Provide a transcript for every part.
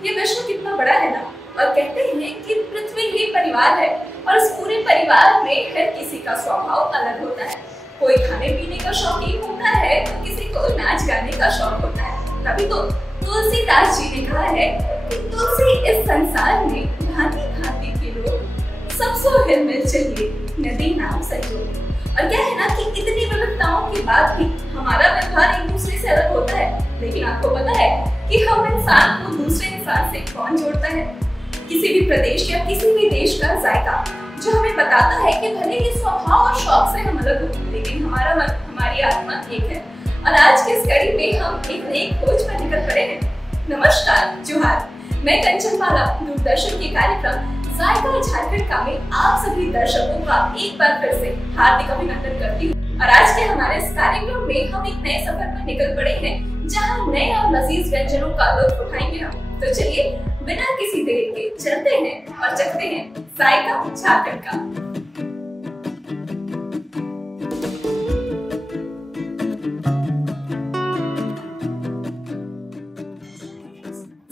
ये विश्व कितना बड़ा है ना। और कहते हैं कि पृथ्वी ही परिवार है और इस पूरे परिवार में हर किसी का स्वभाव अलग होता है। कोई खाने पीने का शौकीन होता है तो किसी को नाच गाने का शौक होता है। तभी तो तुलसीदास जी ने कहा है कि तुलसी इस संसार में भांति भांति के लोग, सबसो हिलमिल चलिए नदी नाम संजोग। और क्या है ना कि इतनी विविधताओं के बाद भी हमारा व्यवहार एक दूसरे से अलग होता है। लेकिन आपको पता है कि हम इंसान को दूसरे इंसान से कौन जोड़ता है? किसी भी प्रदेश या किसी भी देश का जायका जो हमें बताता है कि भले ही स्वभाव और शौक से हम अलग हो, लेकिन हमारा मन, हमारी आत्मा एक है। और आज की इस कड़ी में हम एक नई खोज पर निकल पड़े हैं। नमस्कार, जोहार, मैं कंचन बाला दूरदर्शन के कार्यक्रम जायका झारखंड का में आप सभी दर्शकों का एक बार फिर से हार्दिक अभिनंदन करती हूँ। और आज के हमारे इस कार्यक्रम में हम एक नए सफर पर निकल पड़े हैं, जहाँ नए और लजीज व्यंजनों का लुत्फ उठाएंगे हम। तो चलिए बिना किसी देर के चलते हैं और चखते हैं जायका झारखंड का।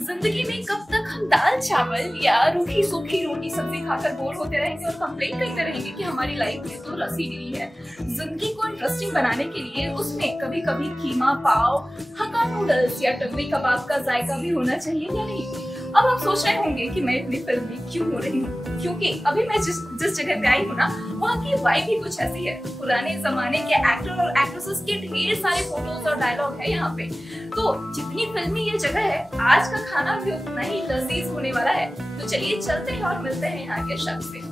जिंदगी में कब तक हम दाल चावल या रूखी सूखी रोटी सब्जी खाकर बोर होते रहेंगे और कंप्लेन करते रहेंगे कि हमारी लाइफ में तो रसीली है। जिंदगी को इंटरेस्टिंग बनाने के लिए उसमें कभी कभी कीमा पाव, हक्का नूडल्स या टम्बी कबाब का जायका भी होना चाहिए या नहीं? अब आप सोच रहे होंगे कि मैं इतनी फिल्मी क्यों हो रही हूँ, क्योंकि अभी मैं जिस जगह पे आई हूँ ना, वहाँ की वाइब ही कुछ ऐसी है। पुराने जमाने के एक्टर और एक्ट्रेसेस के ढेर सारे फोटोज और डायलॉग है यहाँ पे। तो जितनी फिल्मी ये जगह है, आज का खाना भी उतना ही लजीज होने वाला है। तो चलिए चलते हैं और मिलते हैं यहाँ के शेफ से।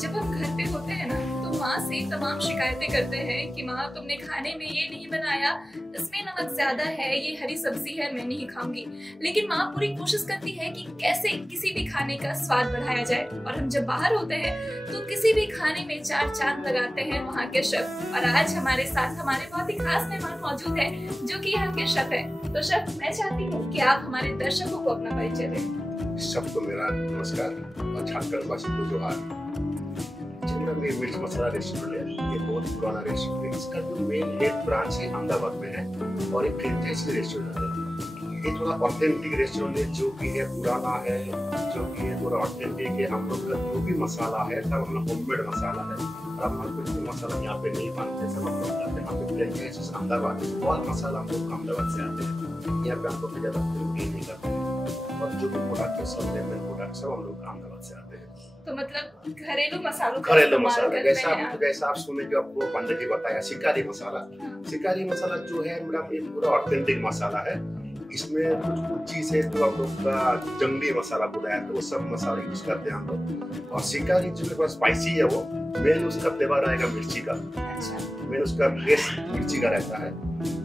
जब हम घर पे होते हैं ना, तो माँ से तमाम शिकायतें करते हैं कि माँ तुमने खाने में ये नहीं बनाया, इसमें नमक ज्यादा है, ये हरी सब्जी है, मैं नहीं खाऊंगी। लेकिन माँ पूरी कोशिश करती है कि कैसे किसी भी खाने का स्वाद बढ़ाया जाए। और हम जब बाहर होते हैं तो किसी भी खाने में चार चांद लगाते हैं वहाँ के शेफ। और आज हमारे साथ हमारे बहुत ही खास मेहमान मौजूद है जो कि यहाँ के शेफ है। तो शेफ, मैं चाहती हूँ कि आप हमारे दर्शकों को अपना परिचय दें। सबको मेरा नमस्कार और झारखंड वासी को जोहार। में मिर्च मसाला रेस्टोरेंट है, ये बहुत पुराना रेस्टोरेंट है। इसका जो मेन हेड ब्रांच है अहमदाबाद में है और एक फ्रेंचाइजी रेस्टोरेंट है। ये थोड़ा ऑथेंटिक रेस्टोरेंट है, जो कि है पुराना है, जो कि है थोड़ा ऑथेंटिक है। हम लोग का जो भी मसाला है सब हम लोग होममेड मसाला है। और हम लोग कोई मसाला यहाँ पे नहीं बनाते, सब हम लोग बनाते हैं। हम लोग फ्रेंचाइजी अहमदाबाद, बहुत मसाला हम लोग अहमदाबाद से आते हैं। यहाँ पे हम लोग ज्यादा नहीं करते हैं और जो भी प्रोडक्ट है सब लेमन प्रोडक्ट सब हम लोग अहमदाबाद से आते हैं। तो मतलब घरेलू मसालों घरेलू मसाला जैसा आप सुने जो आपको पंडित जी बताया, शिकारी मसाला। शिकारी मसाला जो है मैडम ये पूरा ऑथेंटिक मसाला है। इसमें कुछ चीज है जो हम लोग का जंगली मसाला बोला है, तो वो सब मसाला यूज करते हैं हम लोग। और शिकारी जो थोड़ा स्पाइसी है, वो मेन उसका फ्लेवर रहेगा मिर्ची का। मेन उसका बेस्ट मिर्ची का रहता है।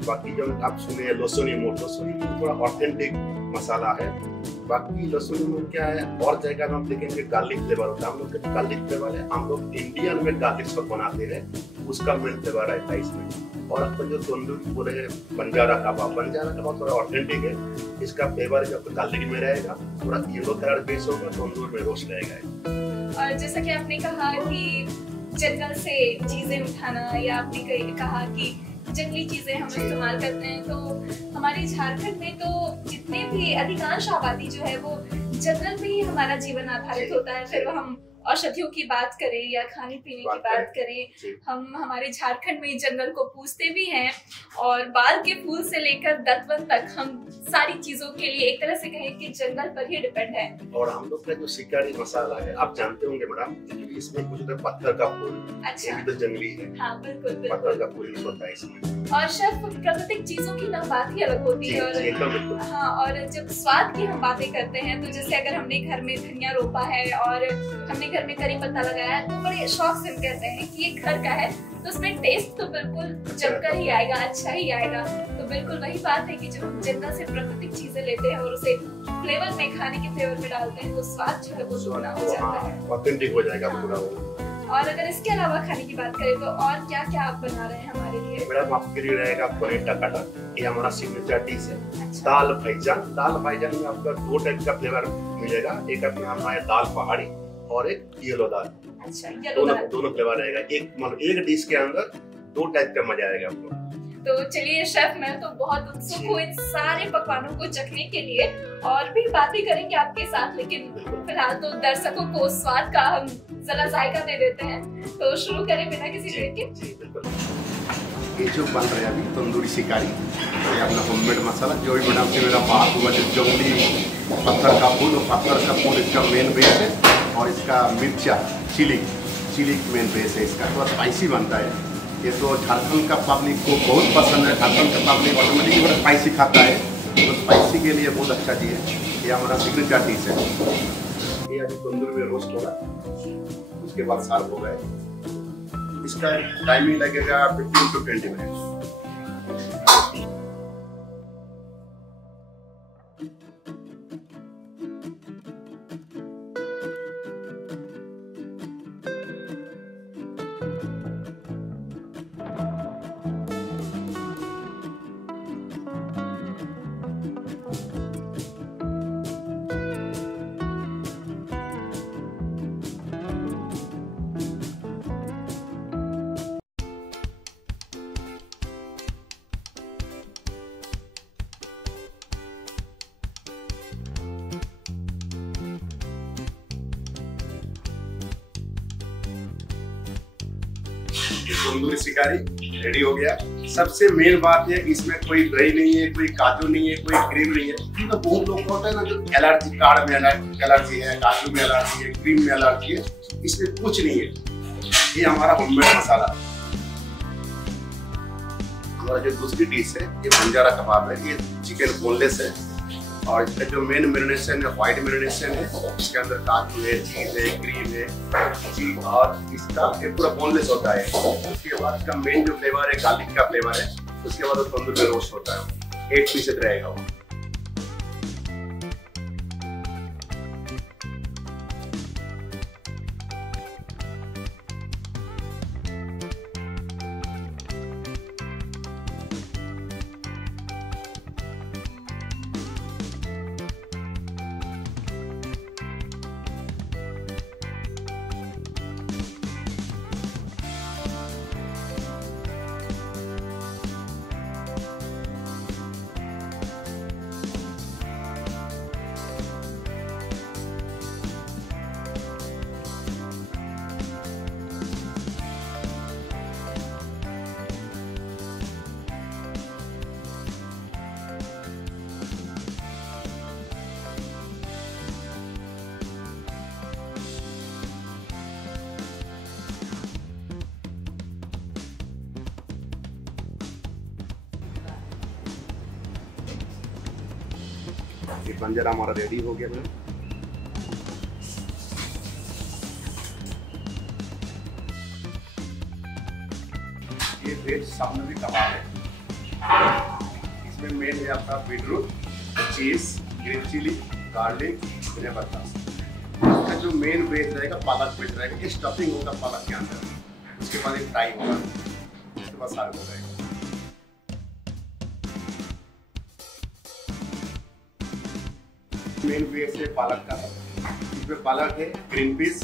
बाकी जो आप सुने लहसुन मोट थोड़ा ऑथेंटिक मसाला है। बाकी लहसुन क्या है, और जगह में आप देखेंगे गार्लिक फ्लेवर होता है। हम लोग का गार्लिक फ्लेवर है, हम लोग इंडियन में गार्लिक सब बनाते हैं, उसका मेन फ्लेवर रहता है इसमें। और आपको जो तंदूरी बोले हैं बंजारा कबाब थोड़ा ऑथेंटिक है। इसका फ्लेवर जो आपको गार्लिक में रहेगा, थोड़ा येलो कलर बेस होगा, तंदूर में रोस्ट रहेगा। और जैसा कि आपने कहा कि जंगल से चीजें उठाना, या आपने कहा कि जंगली चीजें हम इस्तेमाल करते हैं, तो हमारे झारखंड में तो जितने भी अधिकांश आबादी जो है वो जंगल में ही हमारा जीवन आधारित होता है। फिर हम औषधियों की बात करें या खाने पीने की बात करें, हम हमारे झारखंड में जंगल को पूजते भी हैं। और बाल के फूल से लेकर दतवन तक हम सारी चीजों के लिए एक तरह से कहें कि जंगल पर ही डिपेंड है। और हम लोग का जो शिकारी मसाला है, आप जानते होंगे मैडम, इसमें कुछ तो पत्थर का फूल, अच्छा, ये भी तो जंगली है। हाँ, बिल्कुल पत्थर का फूल यूज होता है इसमें। और शेफ, प्राकृतिक चीजों की ना बात ही अलग होती है। और हाँ, और जब स्वाद की हम बातें करते हैं, तो जैसे अगर हमने घर में धनिया रोपा है और हमने घर में करी पत्ता लगाया है, तो बड़े शौक से हम कहते हैं कि ये घर का है, तो उसमें टेस्ट तो बिल्कुल जमकर ही आएगा, अच्छा ही आएगा। तो बिल्कुल वही बात है कि जब हम जंगल से प्राकृतिक चीजें लेते हैं और उसे फ्लेवर में, खाने के फ्लेवर में डालते हैं, तो स्वाद जो है वो दुगना हो जाता है, ऑथेंटिक हो जाएगा पूरा वो। और अगर इसके अलावा खाने की बात करें तो और क्या क्या आप बना रहे हैं हमारे लिए? मैडम आपके लिए रहेगा पनीर टकाटा, ये हमारा सिग्नेचर डिश है। दाल भाईजान में आपका दो टाइप का फ्लेवर मिलेगा, एक अपना हमारा दाल पहाड़ी और एक येलो दाल। अच्छा, दोनों फ्लेवर रहेगा। एक डिश के अंदर दो टाइप का मजा आएगा आपको। तो चलिए शेफ, मैं तो बहुत उत्सुक हूँ इन सारे पकवानों को चखने के लिए और भी बातें करेंगे आपके साथ, लेकिन फिलहाल तो दर्शकों को स्वाद का हम जरा जायका दे देते हैं। तो शुरू करें बिना किसी देर के। जी बिल्कुल। ये जो बन रहा है अभी तंदूरी शिकारी, ये अपना होममेड मसाला जो भी मैडम से मेरा बात हुआ, जो जंगली पत्थर का फूल, और पत्थर का फूल इसका मेन बेस है, और इसका मिर्चा चिली मेन बेस है इसका। थोड़ा स्पाइसी बनता है ये, तो झारखंड का पब्लिक को बहुत पसंद है। झारखंड का पब्लिक ऑटोमेटिकली थोड़ा स्पाइसी खाता है, तो स्पाइसी के लिए बहुत अच्छा चीज़ है। ये हमारा सिग्नेचर डिश है। ये अभी तंदूर में रोस्ट होगा, उसके बाद सर्व होगा। इसका टाइमिंग लगेगा 15 to 20 मिनट। तंदूरी शिकारी रेडी हो गया। सबसे मेन बात है, इसमें कोई दही नहीं है, कोई काजू नहीं है, कोई क्रीम नहीं है। तो बहुत लोग होता है ना, जो एलर्जी, कार्ड में एलर्जी है, काजू में एलर्जी है, क्रीम में एलर्जी है, इसमें कुछ नहीं है। ये हमारा होममेड मसाला। हमारा जो दूसरी डिश है ये बंजारा कबाब है। ये चिकन बोनलेस है, और इसका जो मेन मैरिनेशन है व्हाइट मैरिनेशन है। इसके अंदर काजू है, चीज है, क्रीम है, और इसका ये पूरा बोनलेस होता है। उसके बाद इसका मेन जो फ्लेवर है गार्लिक का फ्लेवर है। उसके बाद वो तंदूर में रोस्ट होता है। 8 पीसेस रहेगा वो। ये बंजारा हमारा रेडी हो गया मैम। ये वेज सामने कबाब है। इसमें मेन है आपका बीटरूट, चीज, ग्रीन चिली, गार्लिक, धनिया पत्ता। इसका जो मेन वेज रहेगा पालक वेज रहेगा। ये स्टफिंग होगा पालक के अंदर। उसके बाद एक फ्राई होगा, उसके बाद सर्व हो जाएगा। मेन बेस है पालक का। इसमें पालक है, green peas,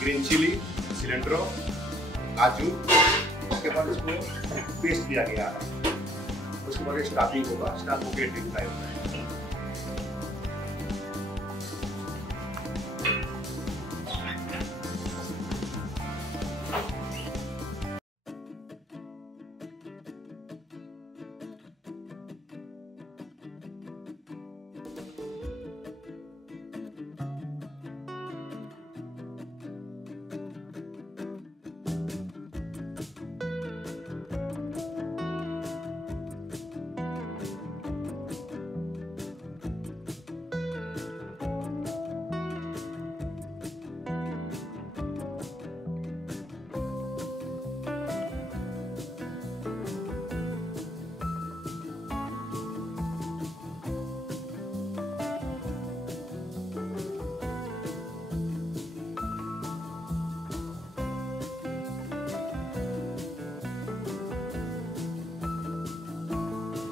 green chilli, cilantro, काजू। उसके बाद इसको पेस्ट किया गया है। उसके बाद स्टफिंग होगा, स्टफ होकर डीप फ्राई होगा।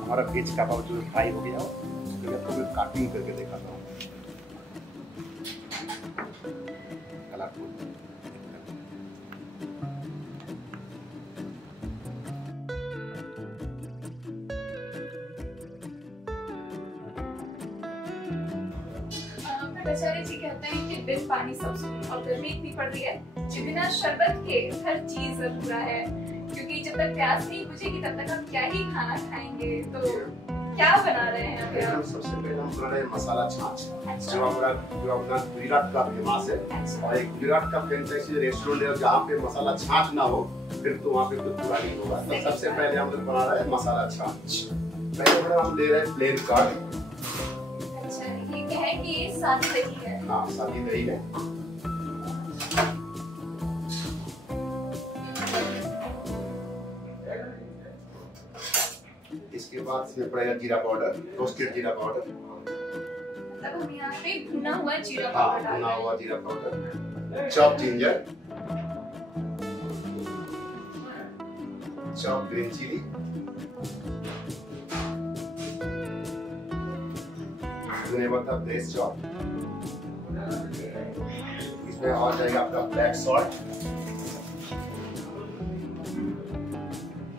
हमारा वेज कबाब जो फ्राई हो गया हो, तो आपको मैं काटिंग करके दिखाता हूँ। कलरफुल भट्टाचार्य जी कहते हैं कि बिन पानी सब सून, और गर्मी इतनी पड़ रही है कि बिना शरबत के हर चीज अधूरा है, क्योंकि जब तक प्यास नहीं बुझेगी तब तक हम क्या ही खाना खाएंगे। तो क्या बना रहे हैं अभी आप? सबसे पहले हम बना रहे हैं मसाला छाछ, अच्छा। जो अपना गुजरात का फेमस है। और एक गुजरात का फ्रेंचाइजी रेस्टोरेंट है जहाँ पे मसाला छाछ ना हो फिर तो वहाँ पे कुछ पूरा नहीं होगा। तो सबसे पहले हम लोग बना रहे हैं मसाला छाछ। पहले थोड़ा हम ले रहे हैं प्लेन कर्ड। अच्छा, ये क्या है कि ये सादी दही है? हाँ, सादी दही है। इसके बाद इसमें पड़ेगा जीरा पाउडर, रोस्टेड जीरा पाउडर। मतलब हम यहाँ पे भुना हुआ जीरा हाँ, पाउडर डाल भुना रहे हैं। हुआ जीरा powder, chop ginger, chop green chilli, धनिया पत्ता फ्रेश चॉप। इसमें आ जाएगा आपका ब्लैक सॉल्ट,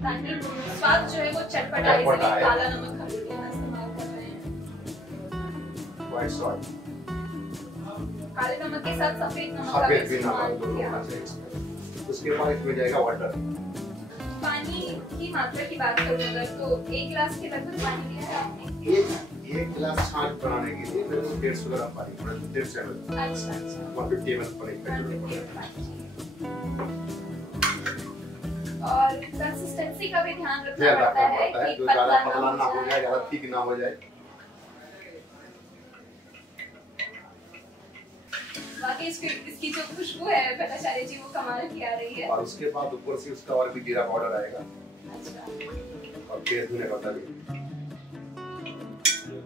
ताकि स्वाद जो है वो चटपटा आए, इसलिए काला नमक हम लोग यहाँ इस्तेमाल कर रहे हैं। व्हाइट सॉल्ट, काले नमक के साथ सफेद नमक का सफेद भी इस्तेमाल नमक दोनों किया। होना चाहिए इसमें। उसके बाद इसमें जाएगा वाटर। पानी की मात्रा की बात करूँ अगर तो 1 गिलास के लगभग पानी लिया है आपने? एक गिलास छाछ बनाने के लिए मेरे को 150 ग्राम पानी पड़ा, 150 ml। अच्छा अच्छा। 150 ml पानी का जरूरत 150 पड़ेगा। पानी। और कंसिस्टेंसी का भी ध्यान रखना ध्यान पड़ता रखना है पड़ता है, कि जो ज्यादा पतला पतला ना हो जाए, ज्यादा जाए। थिक ना हो जाए। बाकी इसकी जो खुशबू है भट्टाचार्य जी वो कमाल की आ रही है। और उसके बाद ऊपर से उसका और भी जीरा पाउडर आएगा अच्छा और तेज धनिया पत्ता भी।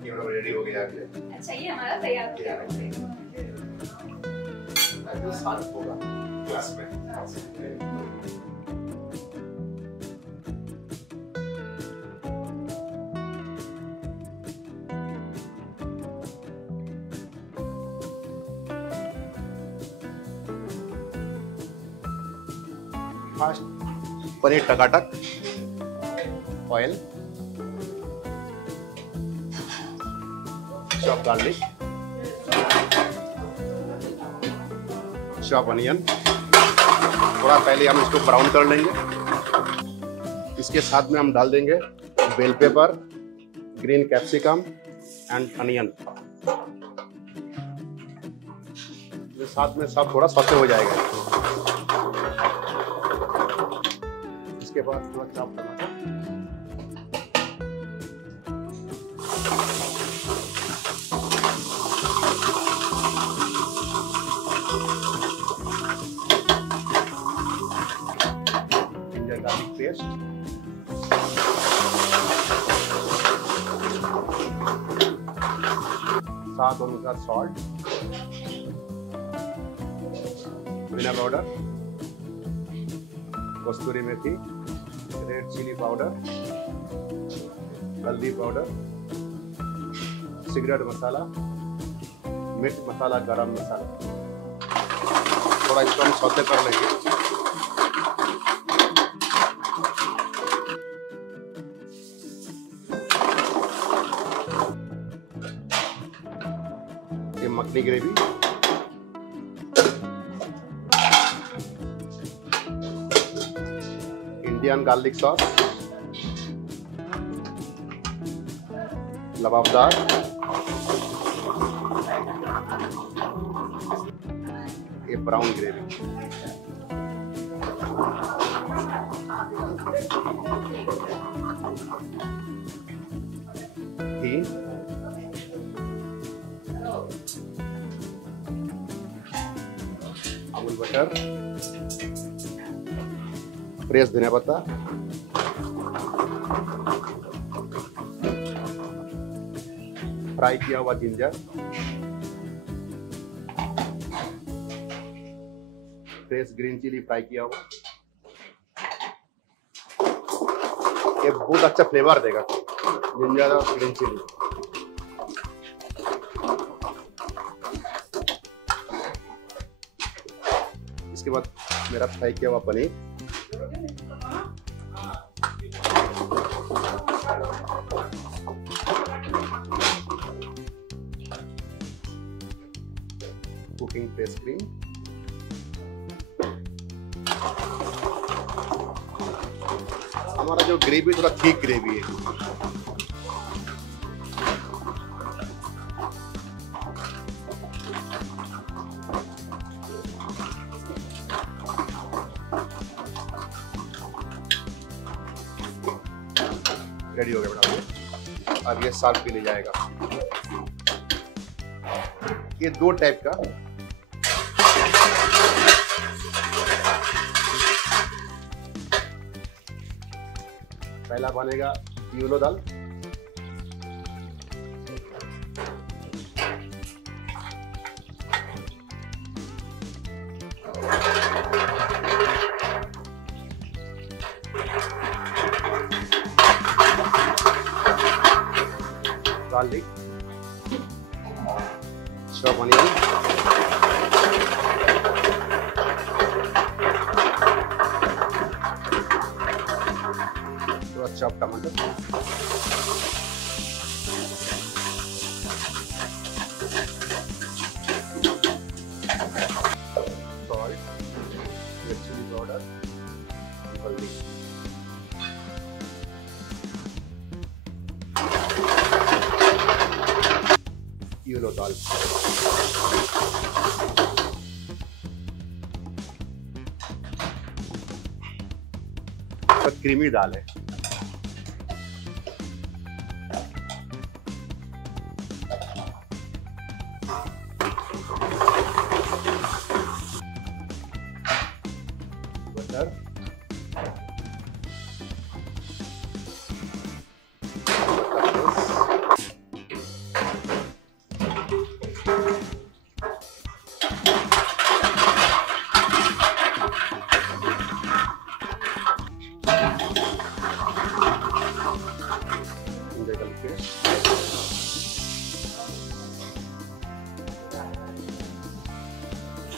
ये मतलब रेडी हो गया आगे। अच्छा, ये हमारा तैयार हो गया। अभी साफ होगा ग्लास में। फर्स्ट पनीर टकाटक, oil, chop garlic, chop onion. थोड़ा पहले हम इसको ब्राउन कर लेंगे। इसके साथ में हम डाल देंगे bell pepper, green capsicum and onion. साथ में सब थोड़ा सौते हो जाएगा। इसके बाद थोड़ा चॉप टमाटर, जिंजर गार्लिक पेस्ट, स्वाद अनुसार सॉल्ट, धनिया पाउडर, कस्तूरी मेथी, रेड चिली पाउडर, हल्दी पाउडर, सिगरेट मसाला, मिर्च मसाला, गरम मसाला। थोड़ा इसको हम सौते कर लेंगे। ये makhani gravy, Indian garlic sauce, लबाबदार, ये ब्राउन ग्रेवी, घी, अमूल बटर, फ्रेश धनिया पत्ता, फ्राई किया हुआ ginger, fresh green chilli fry किया हुआ। ये बहुत अच्छा फ्लेवर देगा जिंजर और ग्रीन चिली। इसके बाद मेरा फ्राई किया हुआ पनीर, कुकिंग फ्रेश क्रीम, हमारा जो ग्रेवी थोड़ा थिक ग्रेवी है। रेडी हो गया बेटा। अब ये सर्व के लिए जाएगा। ये दो टाइप का पहला बनेगा yellow dal, garlic, chop onion, थोड़ा चॉप टमाटर, सॉल्ट, रेड चिली पाउडर, हल्दी। यूलो दाल, क्रीमी दाल है। Butter,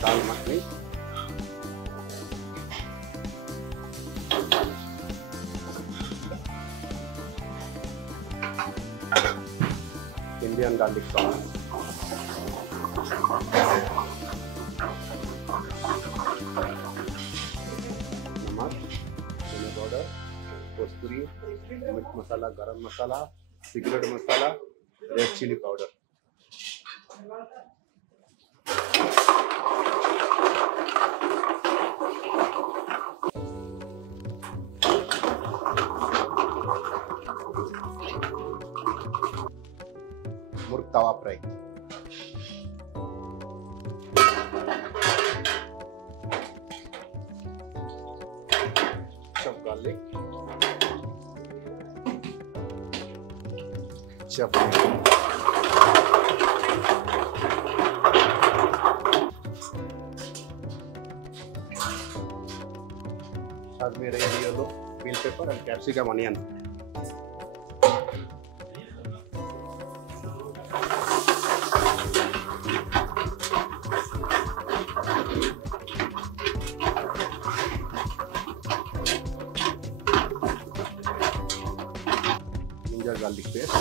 dal makhani, Indian garlic sauce, नमक, धनिया पाउडर, कस्तूरी, मिर्च मसाला, garam masala, secret masala, red chilli powder. मुर्ग तवा फ्राई, चॉप गार्लिक, चॉप साथ में रही yellow bell pepper and capsicum onion. Ginger garlic paste,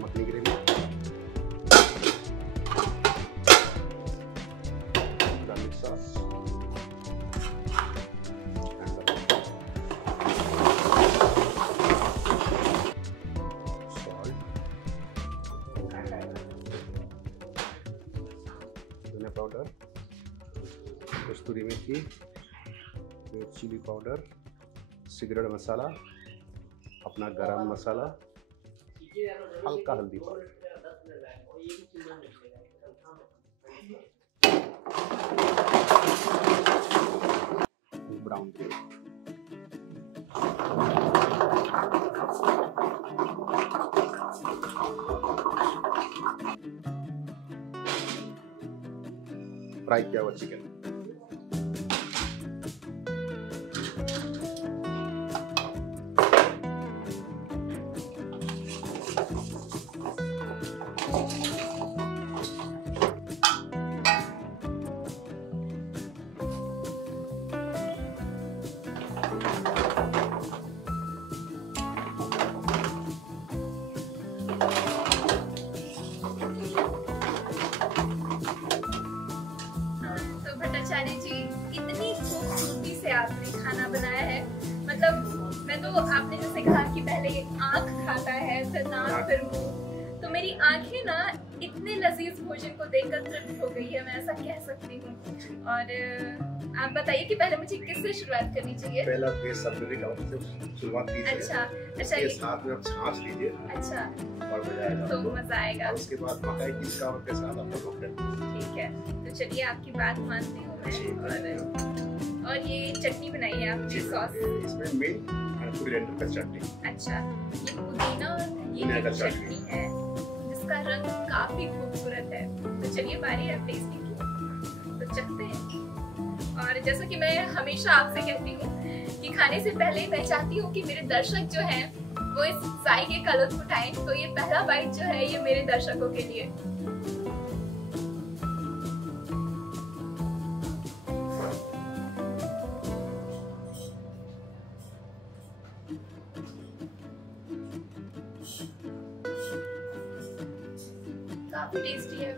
makhani gravy, garlic sauce, धनिया पाउडर, कस्तूरी मेथी, रेड चिली पाउडर, सिगरेट मसाला, अपना गरम मसाला, हल्का हल्दी पाउडर, ब्राउन तेल, फ्राई किया हुआ चिकन, आपने जैसे कहा कि पहले आँख खाता है, फिर नाक, फिर मुंह, तो मेरी आंखें ना इतने लजीज भोजन को देखकर तृप्त हो गई है, मैं ऐसा कह सकती हूँ। और आप बताइए कि पहले मुझे किससे शुरुआत करनी चाहिए? पहला बेस संतुलित से शुरुआत कीजिए। अच्छा, इसके साथ में आप छाछ लीजिए। अच्छा, और मजा आएगा। तो मजा आएगा। और उसके बाद मकाई की इसका के साथ आप लोग। ठीक है, तो चलिए आपकी बात मानती हूँ मैं। और ये चटनी बनाई है आपने, सॉस इसमें मेन कोरिएंडर का चटनी। अच्छा, ये पुदीना और ये का चटनी है जिसका रंग काफी खूबसूरत है। तो चलिए बारी है टेस्टिंग की, तो चखते हैं। और जैसा कि मैं हमेशा आपसे कहती हूँ कि खाने से पहले मैं चाहती हूँ कि मेरे दर्शक जो हैं वो इस जायके का लुत्फ उठाएं, तो ये पहला बाइट जो है ये मेरे दर्शकों के लिए। काफी टेस्टी है,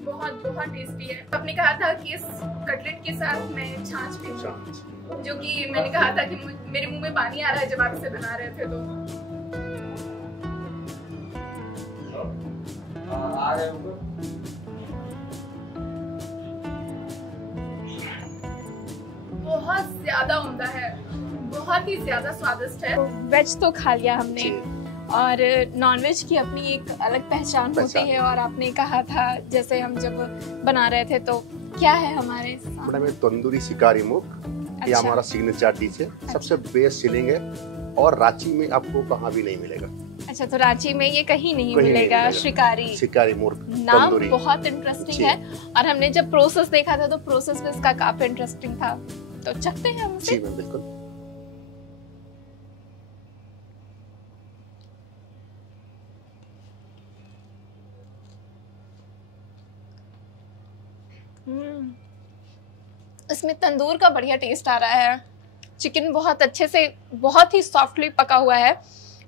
बहुत बहुत टेस्टी है। आपने कहा था कि इस कटलेट के साथ मैं छाछ पीऊं, जो कि मैंने कहा था कि मेरे मुंह में पानी आ रहा है जब आप इसे बना रहे थे। तो आ रहे हो बहुत ज्यादा उम्दा है, बहुत ही ज्यादा स्वादिष्ट है। वेज तो खा लिया हमने और नॉनवेज की अपनी एक अलग पहचान होती है। और आपने कहा था जैसे हम जब बना रहे थे, तो क्या है हमारे साथ? मैडम ये तंदूरी शिकारी मुख, ये हमारा सिग्नेचर डिश है, सबसे बेस्ट सेलिंग है और रांची में आपको कहाँ भी नहीं मिलेगा। अच्छा, तो रांची में ये कहीं नहीं मिलेगा। शिकारी मुर्ग नाम बहुत इंटरेस्टिंग है। और हमने जब प्रोसेस देखा था तो प्रोसेस भी इसका काफी इंटरेस्टिंग था। तो चखते हैं हम इसे। जी मैम, बिल्कुल। इसमें तंदूर का बढ़िया टेस्ट आ रहा है। चिकन बहुत अच्छे से, बहुत ही सॉफ्टली पका हुआ है।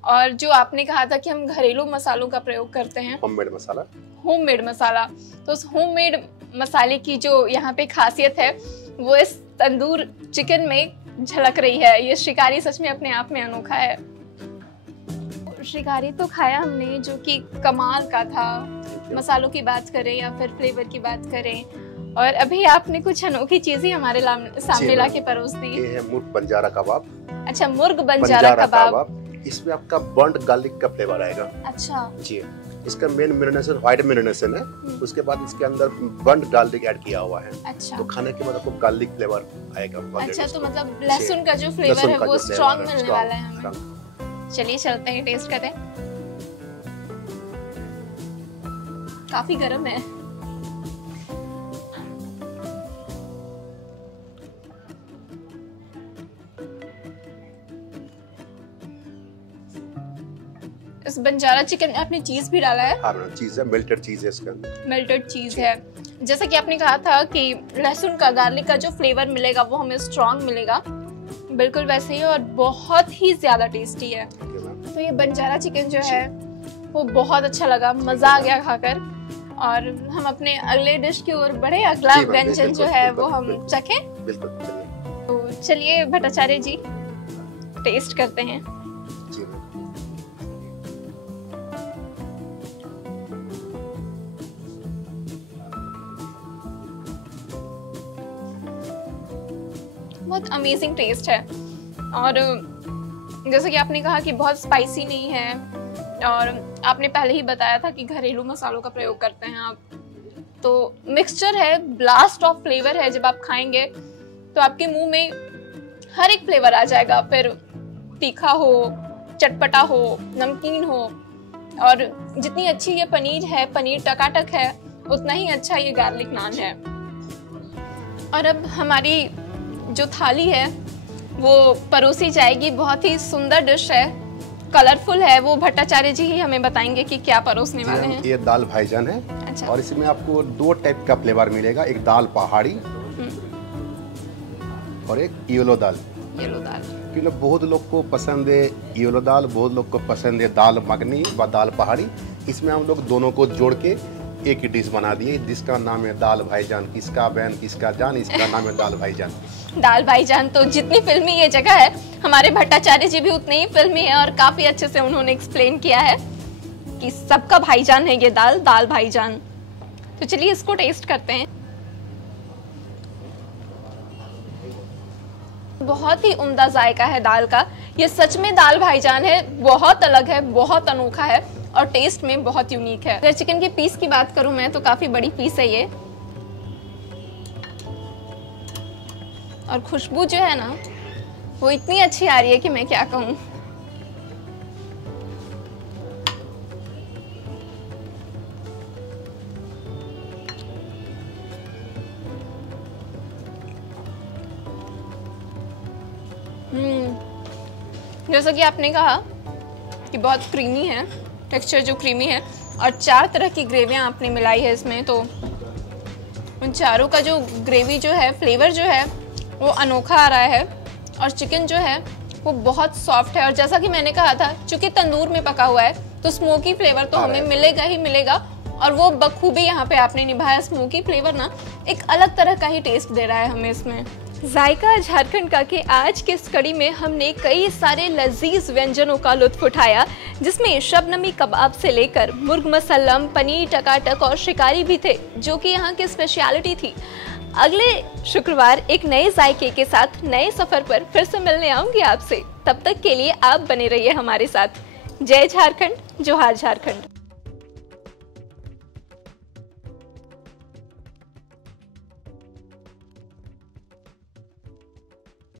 और जो आपने कहा था कि हम घरेलू मसालों का प्रयोग करते हैं, होममेड मसाला, तो उस होममेड मसाले की जो यहाँ पे खासियत है वो इस तंदूर चिकन में झलक रही है। ये शिकारी सच में अपने आप में अनोखा है। शिकारी तो खाया हमने जो कि कमाल का था, मसालों की बात करें या फिर फ्लेवर की बात करें। और अभी आपने कुछ अनोखी चीजें हमारे सामने ला के परोस दी। ये है मुर्ग बंजारा कबाब। अच्छा, मुर्ग बंजारा कबाब। इसमें आपका बर्न्ड गार्लिक का फ्लेवर आएगा। अच्छा जी। इसका मेन मैरिनेशन व्हाइट मैरिनेशन है, उसके बाद इसके अंदर बर्न्ड गार्लिक ऐड किया हुआ है। अच्छा, तो खाने के बाद आपको गार्लिक फ्लेवर आएगा। अच्छा, तो मतलब लहसुन का जो फ्लेवर है वो स्ट्रॉन्ग मिलने वाला है हमें। चलिए चलते हैं, टेस्ट करते हैं। काफी गर्म है। इस बंजारा चिकन में आपने चीज भी डाला है? हाँ, चीज है, मेल्टेड चीज है इसका। मेल्टेड चीज है। जैसा कि आपने कहा था कि लहसुन का, गार्लिक का जो फ्लेवर मिलेगा वो हमें स्ट्रॉन्ग मिलेगा, बिल्कुल वैसे ही और बहुत ही ज्यादा टेस्टी है। तो ये बंजारा चिकन जो है वो बहुत अच्छा लगा, मजा आ गया खाकर। और हम अपने अगले डिश की ओर बढ़े। अगला व्यंजन जो है वो हम चखें। तो चलिए भट्टाचार्य जी, टेस्ट करते हैं। बहुत अमेजिंग टेस्ट है। और जैसे कि आपने कहा कि बहुत स्पाइसी नहीं है, और आपने पहले ही बताया था कि घरेलू मसालों का प्रयोग करते हैं आप। तो मिक्सचर है, ब्लास्ट ऑफ फ्लेवर है। जब आप खाएंगे तो आपके मुंह में हर एक फ्लेवर आ जाएगा, फिर तीखा हो, चटपटा हो, नमकीन हो। और जितनी अच्छी ये पनीर है, पनीर टकाटक है, उतना ही अच्छा ये गार्लिक नान है। और अब हमारी जो थाली है वो परोसी जाएगी। बहुत ही सुंदर डिश है, कलरफुल है। वो भट्टाचार्य जी ही हमें बताएंगे कि क्या परोसने वाले हैं। ये दाल भाईजान है। अच्छा। और इसमें आपको दो टाइप का फ्लेवर मिलेगा, एक दाल पहाड़ी और एक येलो दाल। क्योंकि बहुत लोग को पसंद है येलो दाल, बहुत लोग को पसंद है दाल मखनी व दाल पहाड़ी। इसमें हम लोग दोनों को जोड़ के एक ही डिश बना दिए जिसका नाम है दाल भाईजान। किसका बैन किसका जान, इसका नाम है दाल भाईजान। दाल भाईजान तो जितनी फिल्मी ये जगह है, हमारे भट्टाचार्य जी भी उतने ही फिल्मी है और काफी अच्छे से उन्होंने एक्सप्लेन किया है कि सबका भाईजान है ये दाल, दाल भाईजान। तो चलिए इसको टेस्ट करते हैं। बहुत ही उम्दा जायका है दाल का। ये सच में दाल भाईजान है, बहुत अलग है, बहुत अनोखा है और टेस्ट में बहुत यूनिक है। अगर चिकन के पीस की बात करूं मैं तो काफी बड़ी पीस है ये, और खुशबू जो है ना वो इतनी अच्छी आ रही है कि मैं क्या कहूं। जैसा कि आपने कहा कि बहुत क्रीमी है, टेक्सचर जो क्रीमी है, और 4 तरह की ग्रेवियां आपने मिलाई है इसमें, तो उन चारों का जो ग्रेवी जो है, फ्लेवर जो है वो अनोखा आ रहा है। और चिकन जो है वो बहुत सॉफ्ट है, और जैसा कि मैंने कहा था चूंकि तंदूर में पका हुआ है तो स्मोकी फ्लेवर तो हमें मिलेगा ही मिलेगा, और वो बखूबी यहाँ पे आपने निभाया। स्मोकी फ्लेवर ना एक अलग तरह का ही टेस्ट दे रहा है हमें इसमें। जायका झारखंड का के आज के इस कड़ी में हमने कई सारे लजीज व्यंजनों का लुत्फ उठाया, जिसमें शबनमी कबाब से लेकर मुर्ग मसल्लम, पनीर टकाटक और शिकारी भी थे, जो कि यहाँ की स्पेशलिटी थी। अगले शुक्रवार एक नए जायके के साथ नए सफर पर फिर से मिलने आऊंगी आपसे। तब तक के लिए आप बने रहिए हमारे साथ। जय झारखंड, जोहार झारखंड।